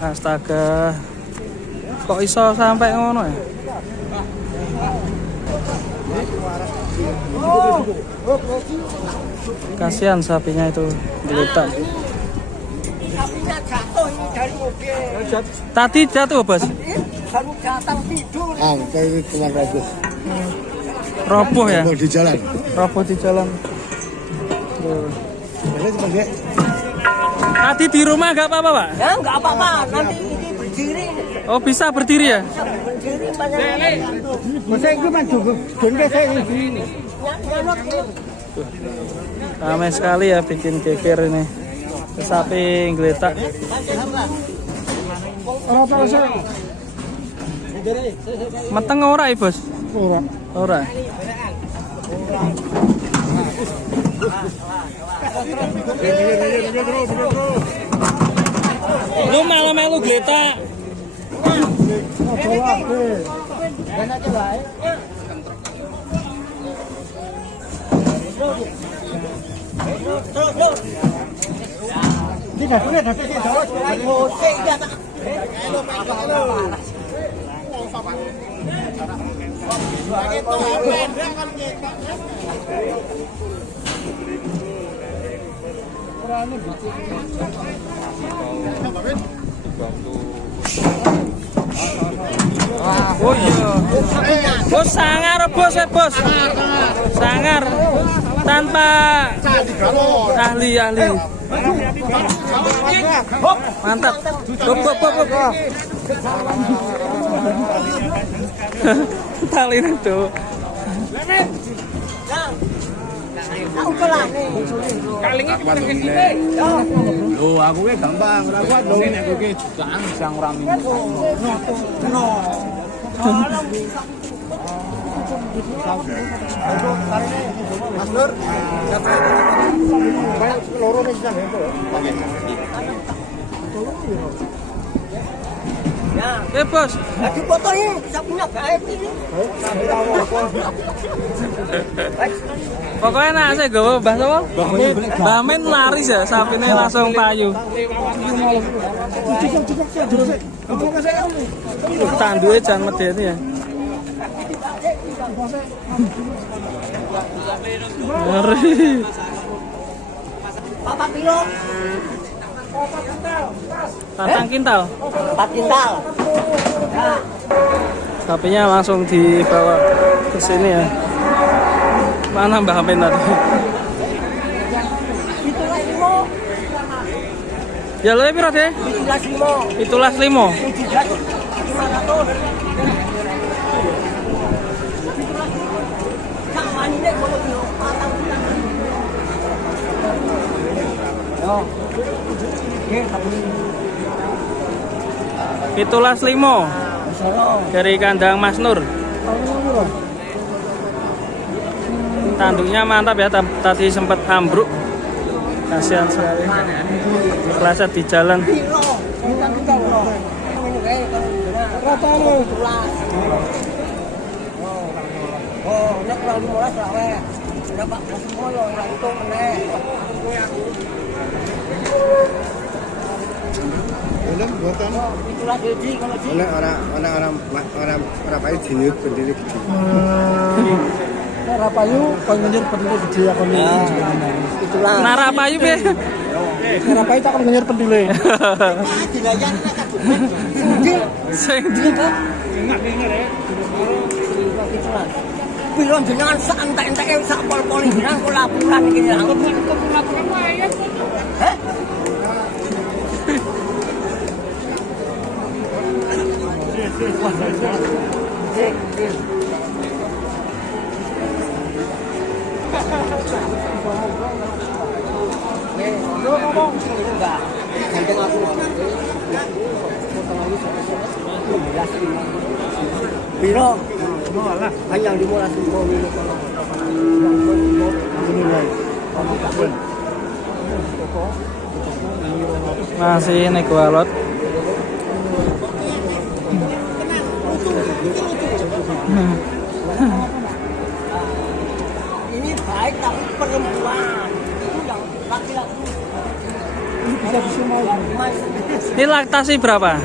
Astaga. Kok iso sampai ngono ya? Kasihan sapinya itu geletak. Sapinya jatuh ini dari mobil. Tadi jatuh, Bos. Baru jatuh tidur. Ini cuma roboh. Roboh ya? Roboh di jalan. Roboh di jalan. Tuh. Ini cuma dia. Tadi di rumah nggak apa-apa, Pak? Ya nggak apa-apa, nanti ini berdiri. Oh, bisa berdiri ya? Bisa berdiri banyak. Masa itu maju ke saya ini. Ramai sekali ya bikin geger ini. Sapi geletak. Meteng ora, Bos? Ora. Ora. Lu melu-melu geletak. Oh iya. Bos sangar, bos, bos. Sangar tanpa ahli. Mantap. Hop. Tali itu. Kalingnya lho aku ki gampang ora kuat lho nek kowe ki jutaan sang ora minggu. Mas Nur. Loro nih bisa itu. Ya, Bos. lagi fotonya sapinya gaib ini. Pokoknya nak saya gawe Mbah sapa? Mbah Men laris ya, sapine langsung payu. Tanduke jan medeni ya. Ngeri. Papat kilo. Patang kintal. 4 kintal. Ya. Sapinya langsung dibawa ke sini ya. Mana Mbah Men tadi? Itulah 5. Ya lho piro, Dek? Itulah 5. 17.5. 500. Sama ini kalau kilo patang kintal. Yo. Itulah 5 dari kandang Mas Nur. Tanduknya mantap ya, tadi sempat ambruk. Kasihan sekali. Kepleset di jalan. Oh, nek kalau 15 lah weh. Ada Pak semua yo ora itu meneh. Belum buatan. Itulah jadi kalau di Orang payu jinyut berdiri gede. Narapayu pengenir pendile gede ya kon. itulah. Narapayu piye? Narapayu tak pengenir pendile. Dilayan nek kabeh. Sing Piro jenengan sak entek-enteke sak pol-poli jenengan kok laporan iki lho. Laporan wae. Heh? Ganteng aku. Piro? Hanya 15.000 ini. masih nego alot. Ini baik tapi perempuan. Itu yang laki-laki. Bisa di semua. Ini laktasi berapa?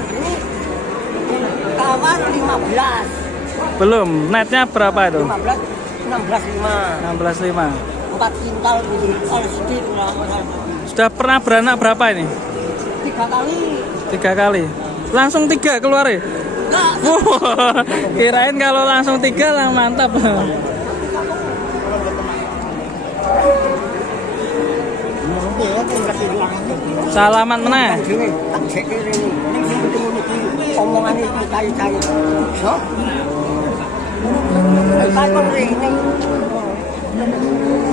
Kawan 15. Belum. Netnya berapa itu? 15, 16,5. 16,5. 4 kintal gitu. Kalau sedikit Sudah pernah beranak berapa ini? 3 kali. 3 kali. Langsung 3 keluar ya? Enggak. Wah, kirain kalau langsung 3 lah mantap. Salaman mana? Sini, tak sekir ini. Ning sing ketemu omongan iki cair-cair. So. Tak kok ini.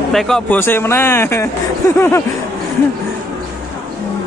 Tekok bose mana?